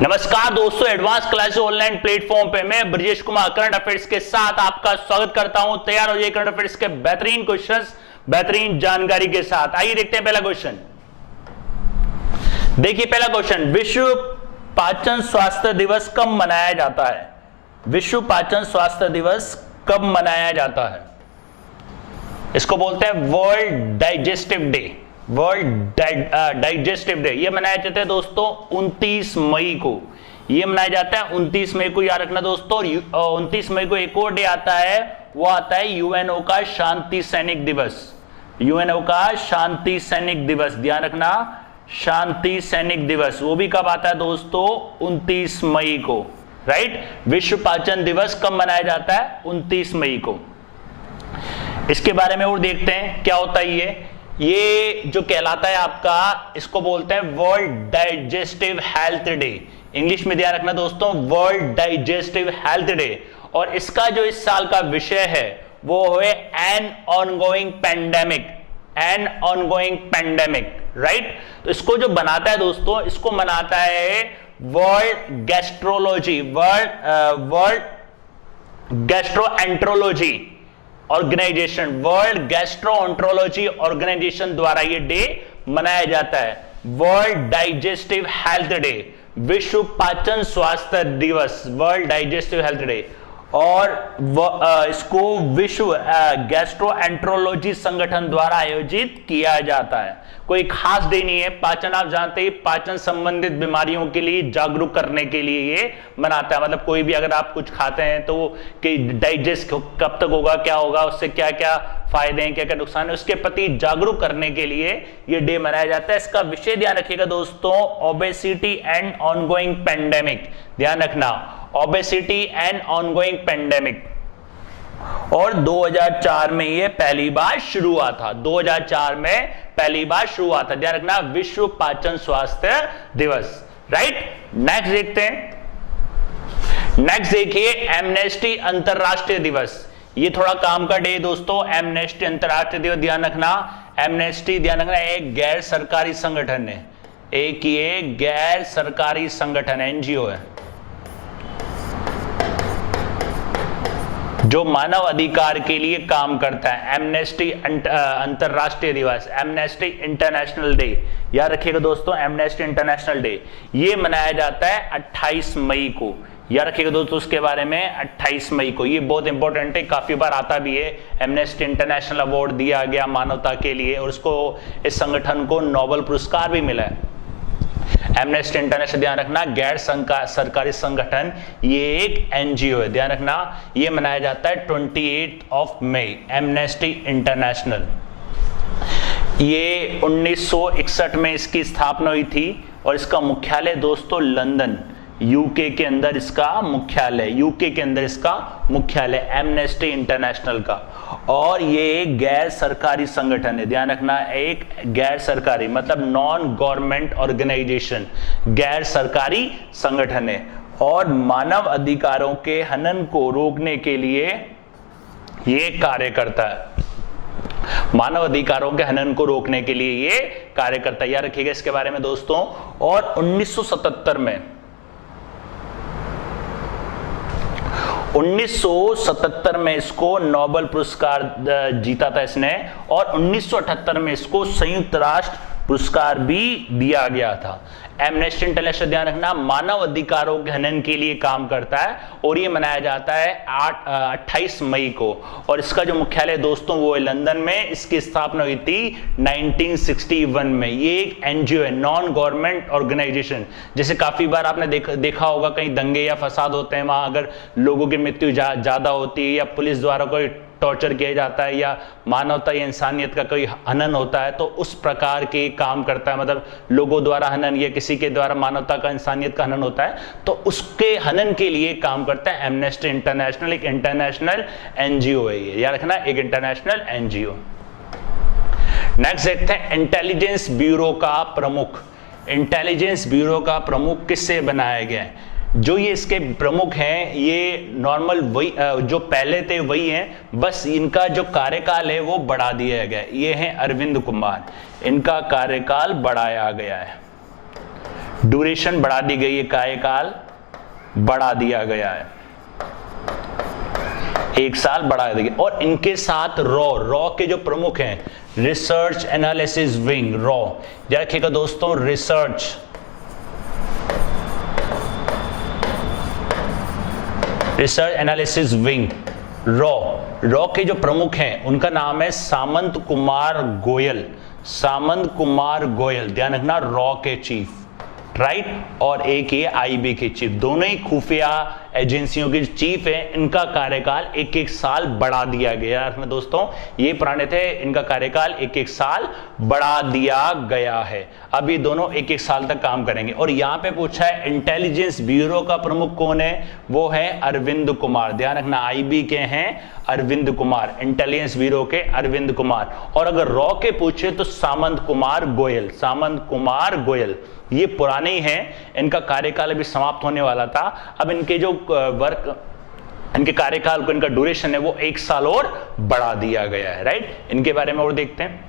नमस्कार दोस्तों, advance classes online platform पे मैं ब्रजेश कुमार करंट अफेयर्स के साथ आपका स्वागत करता हूं। तैयार हो जाइए करंट अफेयर्स के बेहतरीन क्वेश्चंस, बेहतरीन जानकारी के साथ। आइए देखते हैं पहला क्वेश्चन। देखिए पहला क्वेश्चन, विश्व पाचन स्वास्थ्य दिवस कब मनाया जाता है? विश्व पाचन स्वास्थ्य दिवस कब मनाया जाता है? इसको बोलते हैं world digestive day. World digestive day ये मनाया जाता है दोस्तों 29 मई को। ये मनाया जाता है 29 मई को, याद रखना दोस्तों। 29 मई को एक और डे आता है, वो आता है यूएनओ का शांति सैनिक दिवस। यूएनओ का शांति सैनिक दिवस, ध्यान रखना, शांति सैनिक दिवस। वो भी कब आता है दोस्तों? 29 मई को, राइट। विश्व पाचन दिवस कब मनाया जाता है? 29 मई को। इसके बारे में और देखते हैं क्या होता है। ये जो कहलाता है आपका, इसको बोलते हैं world digestive health day. English में ध्यान रखना दोस्तों, वर्ल्ड डाइजेस्टिव हेल्थ डे। और इसका जो इस साल का विषय है वो है an ongoing pandemic. An ongoing pandemic, right. तो इसको जो बनाता है दोस्तों, इसको मनाता है world gastrology, world gastroenterology organisation, world gastroenterology organisation द्वारा ये डे मनाया जाता है। वर्ल्ड डाइजेस्टिव हेल्थ डे, विश्व पाचन स्वास्थ्य दिवस, वर्ल्ड डाइजेस्टिव हेल्थ डे। और इसको विश्व गैस्ट्रोएंट्रोलॉजी संगठन द्वारा आयोजित किया जाता है। कोई खास डे नहीं है। पाचन, आप जानते हैं, पाचन संबंधित बीमारियों के लिए जागरूक करने के लिए ये मनाता है। मतलब कोई भी अगर आप कुछ खाते हैं तो कि डाइजेस्ट कब तक होगा, क्या होगा, उससे क्या क्या फायदे हैं, क्या क्या नुकसान है, उसके प्रति जागरूक करने के लिए ये डे मनाया जाता है। इसका विषय ध्यान रखिएगा दोस्तों, ओबेसिटी एंड ऑनगोइंग पेंडेमिक। ध्यान रखना, ओबेसिटी एंड ऑनगोइंग पेंडेमिक। और 2004 में ये पहली बार शुरू हुआ था। 2004 में पहली बार शुरू हुआ था। ध्यान रखना, विश्व पाचन स्वास्थ्य दिवस, राइट। नेक्स्ट देखते हैं। नेक्स्ट देखिए, एमनेस्टी अंतरराष्ट्रीय दिवस। ये थोड़ा काम का डे दोस्तों, एमनेस्टी अंतरराष्ट्रीय दिवस। ध्यान रखना, एमनेस्टी, ध्यान रखना, एक गैर सरकारी संगठन है। एक ये गैर सरकारी संगठन एनजीओ है जो मानव अधिकार के लिए काम करता है। एमनेस्टी अंतरराष्ट्रीय दिवस, एमनेस्टी इंटरनेशनल डे, याद रखिएगा दोस्तों, एमनेस्टी इंटरनेशनल डे ये मनाया जाता है 28 मई को। याद रखिएगा दोस्तों उसके बारे में, 28 मई को। ये बहुत इंपॉर्टेंट है, काफी बार आता भी है। एमनेस्टी इंटरनेशनल अवार्ड दिया गया मानवता के लिए, और उसको, इस संगठन को नोबेल पुरस्कार भी मिला है। एमनेस्टी इंटरनेशनल, ध्यान रखना, गैर सरकारी संगठन, ये एक एनजीओ है। ध्यान रखना, ये मनाया जाता है 28 मई, एमनेस्टी इंटरनेशनल। ये 1961 में इसकी स्थापना हुई थी, और इसका मुख्यालय दोस्तों लंदन, यूके के अंदर इसका मुख्यालय, यूके के अंदर इसका मुख्यालय एमनेस्टी इंटरनेशनल का। और ये एक गैर सरकारी संगठन है। ध्यान रखना, एक गैर सरकारी मतलब नॉन गवर्नमेंट ऑर्गेनाइजेशन, गैर सरकारी संगठन है। और मानव अधिकारों के हनन को रोकने के लिए ये कार्य करता है। मानव अधिकारों के हनन को रोकने के लिए ये कार्य करता है। याद रखिएगा इसके बारे में दोस्तों। और 1977 में 1977 में इसको नोबेल पुरस्कार जीता था इसने, और 1978 में इसको संयुक्त राष्ट्र पुरस्कार भी दिया गया था। एमनेस्टी इंटरनेशनल, ध्यान रखना, मानव अधिकारों के हनन के लिए काम करता है, और ये मनाया जाता है 28 मई को। और इसका जो मुख्यालय दोस्तों वो है लंदन में। इसकी स्थापना हुई थी 1961 में। ये एक एनजीओ है, नॉन गवर्नमेंट ऑर्गेनाइजेशन। जैसे काफी बार आपने देखा होगा, कहीं दंगे या फसाद होते हैं, वहां अगर लोगों की मृत्यु ज्यादा होती है, या पुलिस द्वारा कोई टॉर्चर किया जाता है, या मानवता या इंसानियत का कोई हनन होता है, तो उस प्रकार के काम करता है। मतलब लोगों द्वारा हनन या किसी के द्वारा मानवता का, इंसानियत का हनन होता है, तो उसके हनन के लिए काम करता है एमनेस्टी इंटरनेशनल। एक इंटरनेशनल एनजीओ है ये, याद रखना, एक इंटरनेशनल एनजीओ। नेक्स्ट देखते हैं, इंटेलिजेंस ब्यूरो का प्रमुख। इंटेलिजेंस ब्यूरो का प्रमुख किससे बनाया गया है? जो ये इसके प्रमुख हैं, ये नॉर्मल वही जो पहले थे वही हैं, बस इनका जो कार्यकाल है वो बढ़ा दिया गया। ये हैं अरविंद कुमार, इनका कार्यकाल बढ़ाया गया है। ड्यूरेशन बढ़ा दी गई है, कार्यकाल बढ़ा दिया गया है, 1 साल बढ़ा दिया। और इनके साथ रॉ के जो प्रमुख हैं, रिसर्च एनालिसिस विंग, रॉ याद रखिएगा दोस्तों, रिसर्च एनालिसिस विंग, रॉ के जो प्रमुख हैं उनका नाम है सामंत कुमार गोयल, सामंत कुमार गोयल, ध्यान रखना, रॉ के चीफ, राइट। और एक ये आईबी के चीफ, दोनों ही खुफिया एजेंसियों के चीफ हैं। इनका कार्यकाल 1-1 साल बढ़ा दिया गया दोस्तों, ये पुराने थे, इनका कार्यकाल 1-1 साल बढ़ा दिया गया है। अब ये दोनों 1-1 साल तक काम करेंगे। और यहाँ पे पूछा है इंटेलिजेंस ब्यूरो का प्रमुख कौन है, वो है अरविंद कुमार, ध्यान रखना, आईबी के हैं अरविंद कुमार, इंटेलिजेंस ब्यूरो के अरविंद कुमार। और अगर रॉ के पूछे तो सामंत कुमार गोयल, सामंत कुमार गोयल, ये पुराने ही हैं, इनका कार्यकाल अभी समाप्त होने वाला था। अब इनके जो इनके कार्यकाल को, इनका ड्यूरेशन है वो 1 साल और बढ़ा दिया गया है, राइट। इनके बारे में और देखते हैं।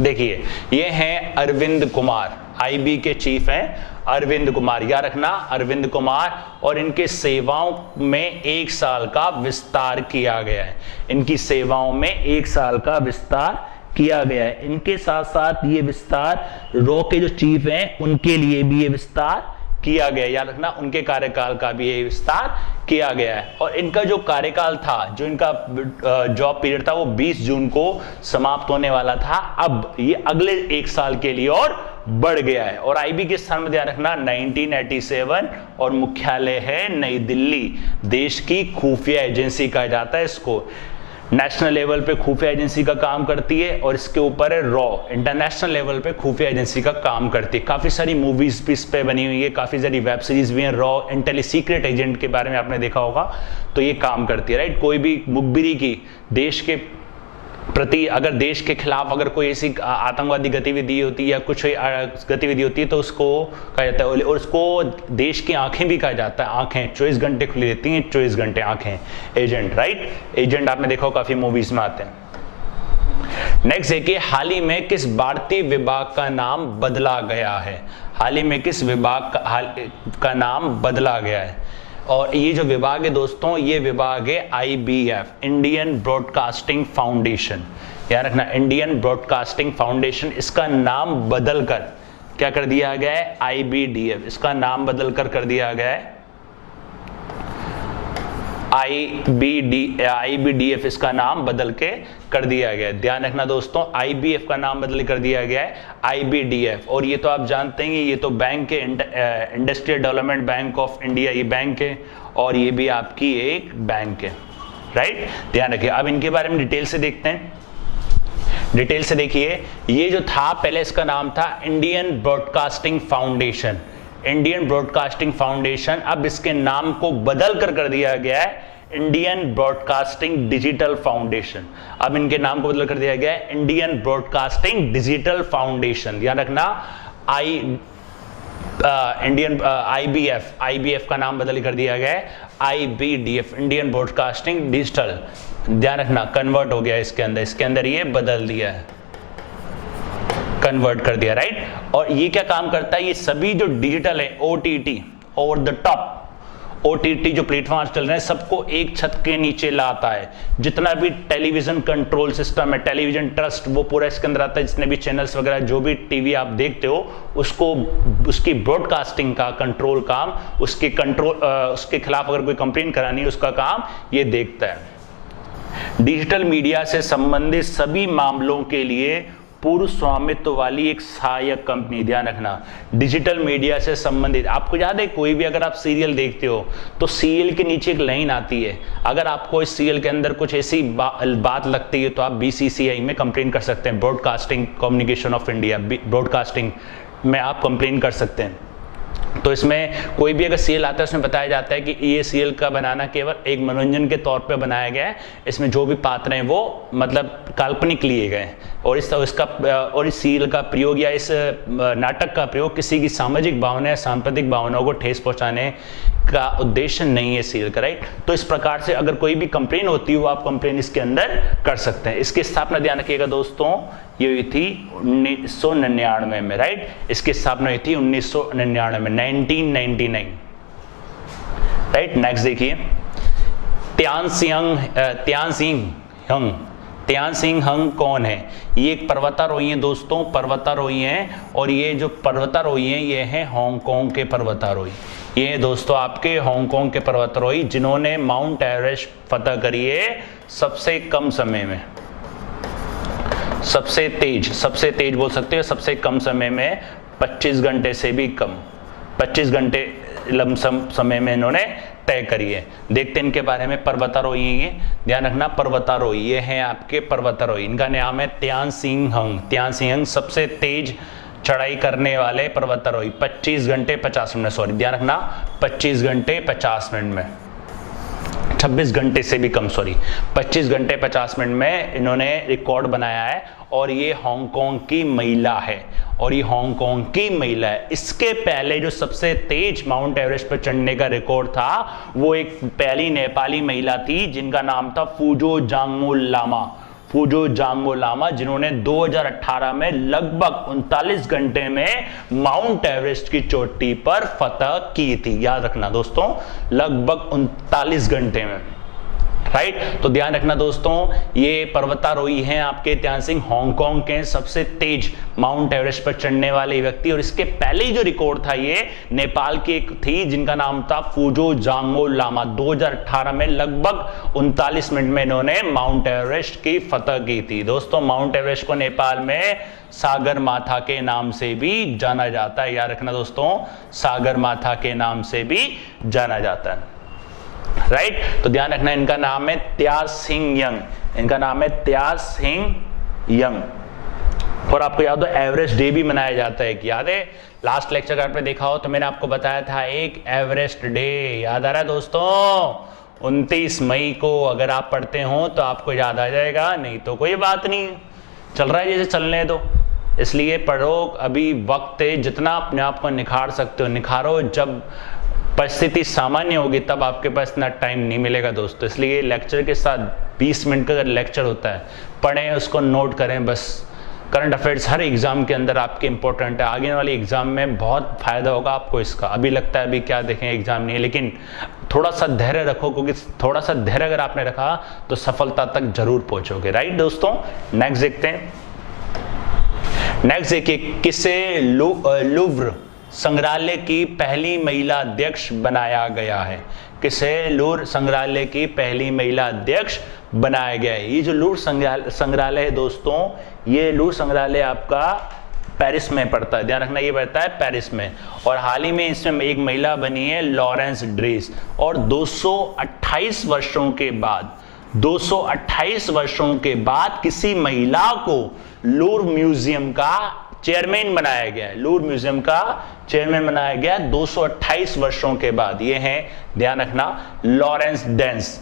देखिए ये हैं अरविंद कुमार, आईबी के चीफ हैं अरविंद कुमार, याद रखना अरविंद कुमार। और इनके सेवाओं में 1 साल का विस्तार किया गया है, इनकी सेवाओं में 1 साल का विस्तार किया गया है। इनके साथ साथ ये विस्तार रॉ के जो चीफ हैं उनके लिए भी ये विस्तार किया गया, याद रखना उनके कार्यकाल का भी ये विस्तार किया गया है। और इनका जो कार्यकाल था, जो इनका जॉब पीरियड था, वो 20 जून को समाप्त होने वाला था। अब ये अगले 1 साल के लिए और बढ़ गया है। और आईबी के स्थान में ध्यान रखना 1987, और मुख्यालय है नई दिल्ली। देश की खुफिया एजेंसी कहा जाता है इसको, नेशनल लेवल पे खुफिया एजेंसी का काम करती है। और इसके ऊपर है रॉ, इंटरनेशनल लेवल पे खुफिया एजेंसी का काम करती है। काफी सारी मूवीज भी इस पे बनी हुई है, काफी सारी वेब सीरीज भी हैं। रॉ इंटेली सीक्रेट एजेंट के बारे में आपने देखा होगा, तो ये काम करती है, राइट। कोई भी मुखबिरी की देश के प्रति, अगर देश के खिलाफ अगर कोई ऐसी आतंकवादी गतिविधि होती है या कुछ गतिविधि होती है तो उसको कहा जाता है, और उसको देश की आंखें भी कहा जाता है। आंखें 24 घंटे खुली रहती हैं, 24 घंटे आंखें, एजेंट, राइट। एजेंट आपने देखा हो, काफी मूवीज में आते हैं। नेक्स्ट देखिए, हाल ही में किस भारतीय विभाग का नाम बदला गया है, हाल ही में किस विभाग का नाम बदला गया है। और ये जो विभाग है दोस्तों, ये विभाग है IBF, इंडियन ब्रॉडकास्टिंग फाउंडेशन, याद रखना इंडियन ब्रॉडकास्टिंग फाउंडेशन। इसका नाम बदलकर क्या कर दिया गया है, IBDF, इसका नाम बदलकर कर दिया गया है IBDF, इसका नाम बदल के कर दिया गया है। ध्यान रखना दोस्तों, IBF का नाम बदल कर दिया गया है IBDF। और ये तो आप जानते हैं, ये तो बैंक है, industrial development bank of India, ये बैंक है, और ये भी आपकी एक बैंक है, राइट। ध्यान रखिए। अब इनके बारे में डिटेल से देखते हैं। डिटेल से देखिए, ये जो था पहले इसका नाम था Indian broadcasting foundation, Indian broadcasting foundation. अब इसके नाम को बदल कर दिया गया है इंडियन ब्रॉडकास्टिंग डिजिटल फाउंडेशन। अब इनके नाम को बदल कर दिया गया है इंडियन ब्रॉडकास्टिंग डिजिटल फाउंडेशन। ध्यान रखना इंडियन IBF का नाम बदल कर दिया गया है IBDF, इंडियन ब्रॉडकास्टिंग डिजिटल। ध्यान रखना कन्वर्ट हो गया इसके अंदर ये बदल दिया है, कन्वर्ट कर दिया, राइट। और ये क्या काम करता है, ये सभी जो डिजिटल है, OTT, over the top OTT जो प्लेटफॉर्म चल रहे हैं, सबको एक छत के नीचे लाता है। जितना भी टेलीविजन कंट्रोल सिस्टम है, टेलीविजन ट्रस्ट, वो पूरा इसके अंदर आता है। जितने भी चैनल्स वगैरह, जो भी टीवी आप देखते हो, उसको उसकी ब्रॉडकास्टिंग का कंट्रोल काम, उसके खिलाफ अगर कोई कंप्लेन करानी है, उसका काम ये देखता है। डिजिटल मीडिया से संबंधित सभी मामलों के लिए पूर्व स्वामित्व वाली एक सहायक कंपनी, ध्यान रखना, डिजिटल मीडिया से संबंधित। आपको याद है, कोई भी अगर आप सीरियल देखते हो तो सीरियल के नीचे एक लाइन आती है, अगर आपको इस सीरियल के अंदर कुछ ऐसी बात लगती है तो आप BCCI में कंप्लेन कर सकते हैं, broadcasting communication of India, broadcasting में आप कंप्लेन कर सकते हैं। तो इसमें कोई भी अगर सीरियल आता है, उसमें बताया जाता है कि ये सीरियल का बनाना केवल एक मनोरंजन के तौर पे बनाया गया है, इसमें जो भी पात्र हैं वो मतलब काल्पनिक लिए गए, और इस सीरियल का प्रयोग या इस नाटक का प्रयोग किसी की सामाजिक भावना या सांप्रदायिक भावनाओं को ठेस पहुंचाने का उद्देश्य नहीं है सीरियल का, राइट। तो इस प्रकार से अगर कोई भी कंप्लेन होती है, वो आप कंप्लेन इसके अंदर कर सकते हैं। इसकी स्थापना ध्यान रखिएगा दोस्तों, ये हुई थी 1999 में, राइट। इसकी स्थापना हुई थी 1999 में, 1999, राइट। नेक्स्ट देखिए, त्यानसिंग हंग कौन है? ये एक पर्वतारोही है दोस्तों, पर्वतारोही हैं, और ये जो पर्वतारोही हैं ये हैं हांगकांग के पर्वतारोही। ये दोस्तों आपके हांगकांग के पर्वतारोही जिन्होंने माउंट एवरेस्ट फतह करी है सबसे कम समय में, सबसे तेज बोल सकते हो, सबसे कम समय में, 25 घंटे से भी कम, 25 घंटे लमसम समय में इन्होंने तय करी है। देखते हैं इनके बारे में। पर्वतारोही ये ध्यान रखना, पर्वतारोही ये हैं आपके पर्वतारोही। इनका नाम है त्यानसिंग हंग, सबसे तेज चढ़ाई करने वाले पर्वतारोही, 25 घंटे 50 मिनट, सॉरी ध्यान रखना 25 घंटे 50 मिनट में, 26 घंटे से भी कम, सॉरी 25 घंटे 50 मिनट में इन्होंने रिकॉर्ड बनाया है। और ये हांगकांग की महिला है, इसके पहले जो सबसे तेज माउंट एवरेस्ट पर चढ़ने का रिकॉर्ड था वो एक पहली नेपाली महिला थी जिनका नाम था फुजो जांगमो लामा, जिन्होंने 2018 में लगभग 39 घंटे में माउंट एवरेस्ट की चोटी पर फतह की थी। याद रखना दोस्तों, लगभग 39 घंटे में, राइट। तो ध्यान रखना दोस्तों, ये पर्वतारोही हैं आपके त्यानसिंग, हांगकांग के सबसे तेज माउंट एवरेस्ट पर चढ़ने वाले व्यक्ति। और इसके पहले जो रिकॉर्ड था ये नेपाल की एक थी जिनका नाम था फुजो जांगमो लामा। 2018 में लगभग 39 मिनट में इन्होंने माउंट एवरेस्ट की फतह की थी। दोस्तों माउंट एवरेस्ट को नेपाल में सागर माथा के नाम से भी जाना जाता है। याद रखना दोस्तों, सागर माथा के नाम से भी जाना जाता है, राइट। तो ध्यान रखना, इनका नाम है त्यानसिंग यंग। और आपको याद हो एवरेस्ट डे भी मनाया जाता है, कि याद है लास्ट लेक्चर अगर आपने देखा हो तो मैंने आपको बताया था एक एवरेस्ट डे, याद आ रहा है दोस्तों? 29 मई को अगर आप पढ़ते हो तो आपको याद आ जाएगा, नहीं तो कोई बात नहीं, चल रहा है जैसे चलने दो, इसलिए पढ़ो, अभी वक्त है, जितना अपने आप को निखार सकते हो निखारो, जब परिस्थिति सामान्य होगी तब आपके पास इतना टाइम नहीं मिलेगा दोस्तों। इसलिए लेक्चर के साथ 20 मिनट का अगर लेक्चर होता है, पढ़ें उसको, नोट करें बस। करंट अफेयर्स हर एग्जाम के अंदर आपके इंपॉर्टेंट है, आगे वाली एग्जाम में बहुत फायदा होगा आपको इसका। अभी लगता है अभी क्या देखें एग्जाम नहीं है, लेकिन थोड़ा सा धैर्य रखो, क्योंकि थोड़ा सा धैर्य अगर आपने रखा तो सफलता तक जरूर पहुंचोगे, राइट दोस्तों। नेक्स्ट देखते हैं, नेक्स्ट देखिए, किसे लूव्र संग्रहालय की पहली महिला अध्यक्ष बनाया गया है? किसे लूव्र संग्रहालय की पहली महिला अध्यक्ष बनाया गया है? ये जो लूव्र संग्रहालय है दोस्तों, ये लूव्र संग्रहालय आपका पेरिस में पड़ता है, ध्यान रखना ये पड़ता है पेरिस में। और हाल ही में इसमें एक महिला बनी है लॉरेंस ड्रेस। और 228 वर्षों के बाद किसी महिला को लूव्र म्यूजियम का चेयरमैन बनाया गया है, लूव्र म्यूजियम का चेयरमैन बनाया गया 228 वर्षों के बाद। ये है ध्यान रखना लॉरेंस डेंस,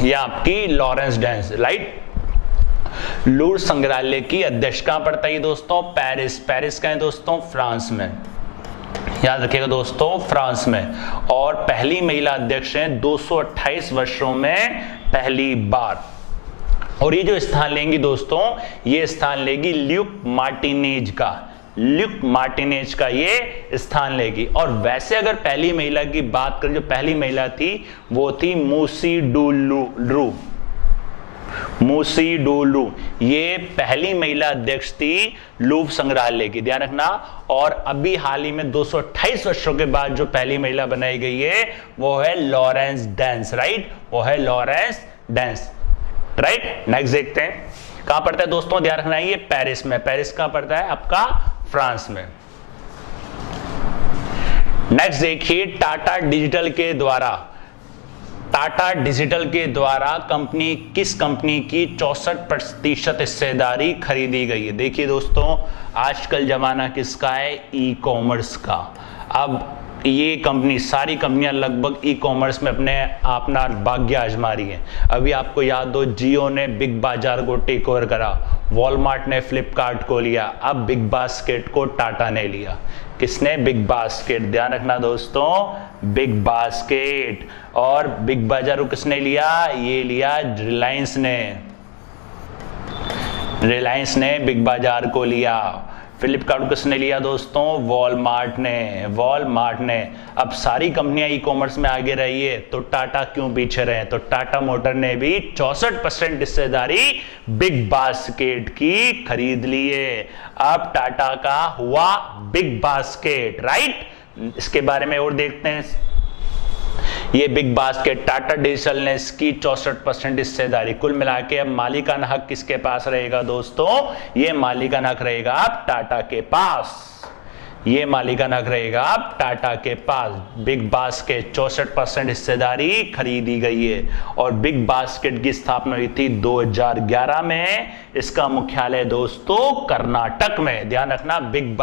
ये आपकी लॉरेंस डेंस, राइट। लूव्र संग्रहालय की अध्यक्ष कहां पड़ता है दोस्तों? पेरिस। पेरिस का है दोस्तों? फ्रांस में, याद रखिएगा दोस्तों, फ्रांस में। और पहली महिला अध्यक्ष है 228 वर्षों में पहली बार। और ये जो स्थान लेंगी दोस्तों, ये स्थान लेगी ल्यूक मार्टिनेज का ये स्थान लेगी। और वैसे अगर पहली महिला की बात करें, जो पहली महिला थी वो थी मूसी डूलू, ये पहली महिला अध्यक्ष थी लूव्र संग्रहालय की, ध्यान रखना। और अभी हाल ही में 228 वर्षों के बाद जो पहली महिला बनाई गई है वो है लॉरेंस डेंस, राइट, वो है लॉरेंस डेंस, राइट। नेक्स्ट देखते हैं, कहां पड़ता है दोस्तों? ध्यान रखना ये पेरिस में। पेरिस कहां पड़ता है? आपका फ्रांस में। नेक्स्ट देखिए, टाटा डिजिटल के द्वारा किस कंपनी की 64% हिस्सेदारी खरीदी गई है? देखिए दोस्तों, आजकल जमाना किसका है? ई कॉमर्स का। अब ये कंपनी, सारी कंपनियां लगभग ई कॉमर्स में अपना भाग्य आजमा रही हैं। अभी आपको याद हो, जियो ने बिग बाजार को टेक ओवर करा, वॉलमार्ट ने फ्लिपकार्ट को लिया, अब बिग बास्केट को टाटा ने लिया। किसने? बिग बास्केट, ध्यान रखना दोस्तों, बिग बास्केट। और बिग बाजार को किसने लिया? ये लिया रिलायंस ने। रिलायंस ने बिग बाजार को लिया। फ्लिपकार्ट को किसने लिया दोस्तों? वॉलमार्ट ने। अब सारी कंपनियां ई कॉमर्स में आगे रही है तो टाटा क्यों पीछे रहे? तो टाटा मोटर ने भी 64% हिस्सेदारी बिग बास्केट की खरीद ली है। अब टाटा का हुआ बिग बास्केट, राइट। इसके बारे में और देखते हैं। ये बिग बास्केट टाटा डिजिटल ने इसकी 64% हिस्सेदारी। कुल मिला के अब मालिकाना हक किसके पास रहेगा दोस्तों? ये मालिकाना हक रहेगा अब टाटा के पास। ये मालिकाना हक रहेगा अब टाटा के पास। बिग बास्केट 64% हिस्सेदारी खरीदी गई है और बिग बास्केट की स्थापना हुई थी 2011 में। इसका मुख्यालय दोस्तों कर्नाटक में। ध्यान रखना, बिग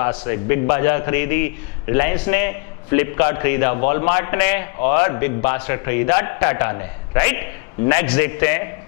बाजार खरीदी रिलायंस ने, फ्लिपकार्ट खरीदा वॉलमार्ट ने और बिग बास्केट खरीदा टाटा ने, राइट। नेक्स्ट देखते हैं।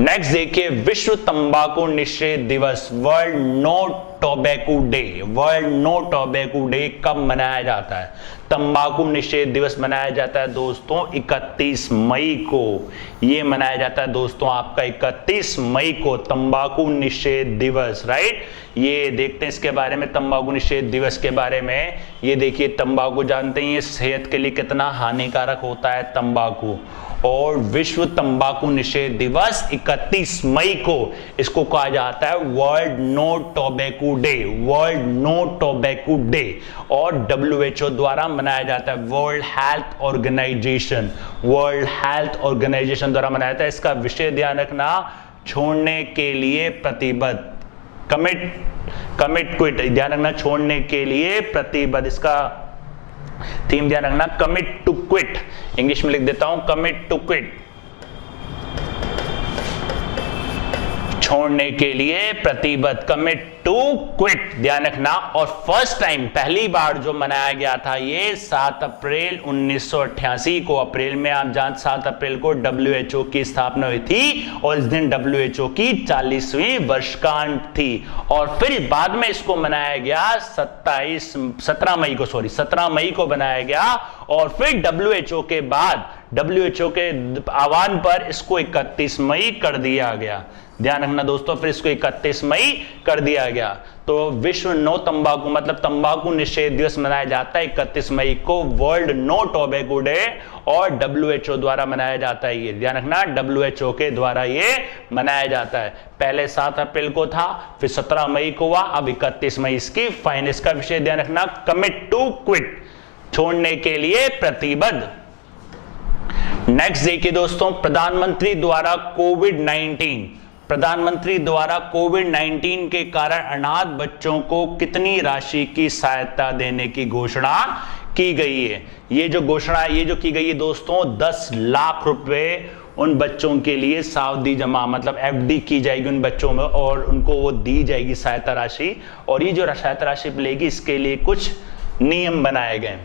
नेक्स्ट देखिए, विश्व तंबाकू निषेध दिवस, world no tobacco day. World no tobacco day कब मनाया जाता है? तंबाकू निषेध दिवस मनाया जाता है दोस्तों 31 मई को। ये मनाया जाता है दोस्तों आपका 31 मई को तंबाकू निषेध दिवस, राइट। ये देखते हैं इसके बारे में, तंबाकू निषेध दिवस के बारे में। ये देखिए, तंबाकू जानते हैं ये सेहत के लिए कितना हानिकारक होता है तंबाकू। और विश्व तंबाकू निषेध दिवस 31 मई को इसको कहा जाता है world no tobacco day. World no tobacco day और WHO द्वारा मनाया जाता है। वर्ल्ड हेल्थ ऑर्गेनाइजेशन द्वारा मनाया जाता है। इसका विषय ध्यान रखना, छोड़ने के लिए प्रतिबद्ध, कमिट क्विट। ध्यान रखना, छोड़ने के लिए प्रतिबद्ध। इसका थीम ध्यान रखना, कमिट टू क्विट। इंग्लिश में लिख देता हूं, कमिट टू क्विट, छोड़ने के लिए प्रतिबद्ध, कमिट टू क्विट। ध्यान रखना। और फर्स्ट टाइम, पहली बार जो मनाया गया था ये 7 अप्रैल 1988 को। अप्रैल में आप जानते 7 अप्रैल को WHO की स्थापना हुई थी और इस दिन WHO की 40वीं वर्षगांठ थी। और फिर बाद में इसको मनाया गया 17 मई को बनाया गया। और फिर WHO के बाद, WHO के आह्वान पर इसको 31 मई कर दिया गया। ध्यान रखना दोस्तों, फिर इसको 31 मई कर दिया गया। तो विश्व नो तंबाकू मतलब तंबाकू निषेध दिवस मनाया जाता है 31 मई को, वर्ल्ड नो टोबैको डे, और WHO द्वारा मनाया जाता है। ये ध्यान रखना, WHO के द्वारा ये मनाया जाता है। पहले 7 अप्रैल को था, फिर 17 मई को हुआ, अब 31 मई इसकी फाइनल। इसका विषय ध्यान रखना, कमिट टू क्विट, छोड़ने के लिए प्रतिबद्ध। नेक्स्ट देखिए दोस्तों, प्रधानमंत्री द्वारा कोविड-19 के कारण अनाथ बच्चों को कितनी राशि की सहायता देने की घोषणा की गई है? ये जो की गई है दोस्तों, 10 लाख रुपए उन बच्चों के लिए सावधि जमा मतलब FD की जाएगी उन बच्चों में और उनको वो दी जाएगी सहायता राशि। और ये जो सहायता राशि मिलेगी इसके लिए कुछ नियम बनाए गए।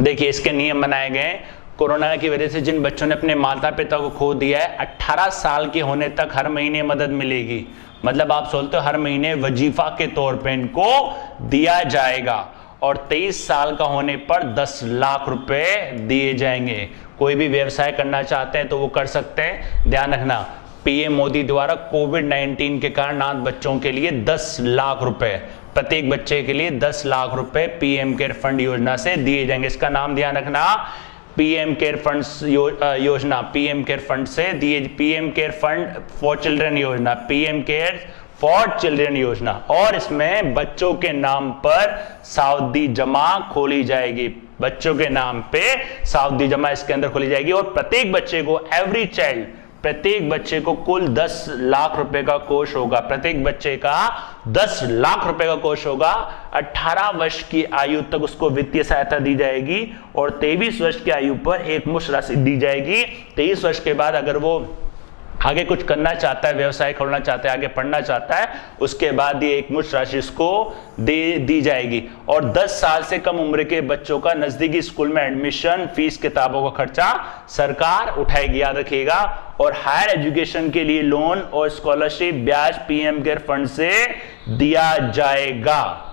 देखिए, इसके नियम बनाए गए। कोरोना की वजह से जिन बच्चों ने अपने माता पिता को खो दिया है, 18 साल के होने तक हर महीने मदद मिलेगी। मतलब आप सोचते हो हर महीने वजीफा के तौर पे इनको दिया जाएगा। और 23 साल का होने पर 10 लाख रुपए दिए जाएंगे। कोई भी व्यवसाय करना चाहते हैं तो वो कर सकते हैं। ध्यान रखना, PM मोदी द्वारा कोविड-19 के कारण अनाथ बच्चों के लिए 10 लाख रुपए, प्रत्येक बच्चे के लिए 10 लाख रुपए PM केयर फंड योजना से दिए जाएंगे। इसका नाम ध्यान रखना, PM केयर फंड योजना, PM केयर फंड से दिए, PM care fund for children योजना, PM केयर फॉर चिल्ड्रन योजना। और इसमें बच्चों के नाम पर सावधि जमा खोली जाएगी। बच्चों के नाम पे सावधि जमा इसके अंदर खोली जाएगी। और प्रत्येक बच्चे को, एवरी चाइल्ड, प्रत्येक बच्चे को कुल 10 लाख रुपए का कोष होगा। प्रत्येक बच्चे का 10 लाख रुपए का कोष होगा। 18 वर्ष की आयु तक उसको वित्तीय सहायता दी जाएगी और 23 वर्ष की आयु पर एक मुश्त राशि दी जाएगी। 23 वर्ष के बाद अगर वो आगे कुछ करना चाहता है, व्यवसाय खोलना चाहता है, आगे पढ़ना चाहता है, उसके बाद ये एक मुश्त राशि इसको दी जाएगी। और 10 साल से कम उम्र के बच्चों का नजदीकी स्कूल में एडमिशन, फीस, किताबों का खर्चा सरकार उठाएगी, याद रखिएगा। और हायर एजुकेशन के लिए लोन और स्कॉलरशिप ब्याज PM केयर फंड से दिया जाएगा।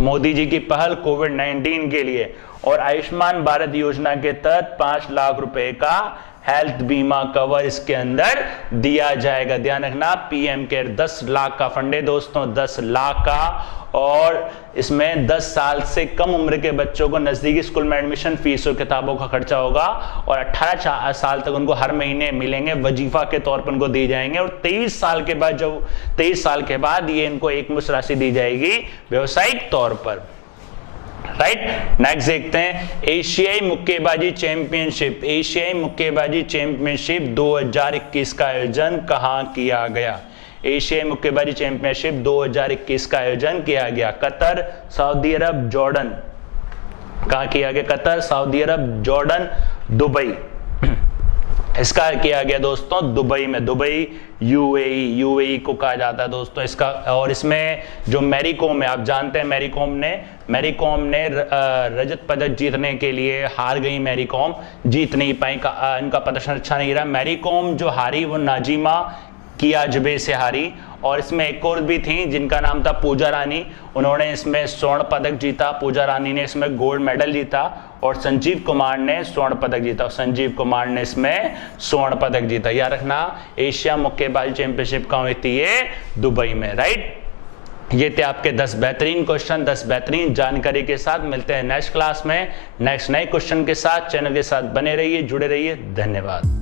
मोदी जी की पहल कोविड-19 के लिए। और आयुष्मान भारत योजना के तहत 5 लाख रुपए का हेल्थ बीमा कवर इसके अंदर दिया जाएगा। ध्यान रखना, पीएम केयर 10 लाख का फंड है दोस्तों, 10 लाख का, और इसमें 10 साल से कम उम्र के बच्चों को नजदीकी स्कूल में एडमिशन फीस और किताबों का खर्चा होगा, और 18 साल तक उनको हर महीने मिलेंगे, वजीफा के तौर पर उनको दिए जाएंगे, और 23 साल के बाद जब 23 साल के बाद ये इनको एकमुश्त राशि दी जाएगी व्यवसायिक तौर पर। राइट, नेक्स्ट देखते हैं एशियाई मुक्केबाजी चैंपियनशिप। एशियाई मुक्केबाजी चैंपियनशिप 2021 का आयोजन कहां किया गया? एशियाई मुक्केबाजी चैंपियनशिप 2021 का आयोजन किया गया कतर, सऊदी अरब, जॉर्डन। कहां किया गया? कतर, सऊदी अरब, जॉर्डन, दुबई। इसका किया गया दोस्तों दुबई में। दुबई यूएई को कहा जाता है दोस्तों इसका। और इसमें जो मैरी कॉम है, आप जानते हैं मैरी कॉम ने रजत पदक जीतने के लिए हार गई। मैरी कॉम जीत नहीं पाई, इनका प्रदर्शन अच्छा नहीं रहा। मैरी कॉम जो हारी वो नाजिमा कियाजबे से हारी। और इसमें एक और भी थी जिनका नाम था पूजा रानी, उन्होंने इसमें स्वर्ण पदक जीता। पूजा रानी ने इसमें गोल्ड मेडल जीता, और संजीव कुमार ने स्वर्ण पदक जीता। और संजीव कुमार ने इसमें स्वर्ण पदक जीता। याद रखना, एशिया मुक्केबाजी चैंपियनशिप कहाँ हुई थी? ये दुबई में। राइट, ये थे आपके 10 बेहतरीन क्वेश्चन, 10 बेहतरीन जानकारी के साथ। मिलते हैं नेक्स्ट क्लास में नेक्स्ट नए क्वेश्चन के साथ। चैनल के साथ बने रहिए, जुड़े रहिए। धन्यवाद।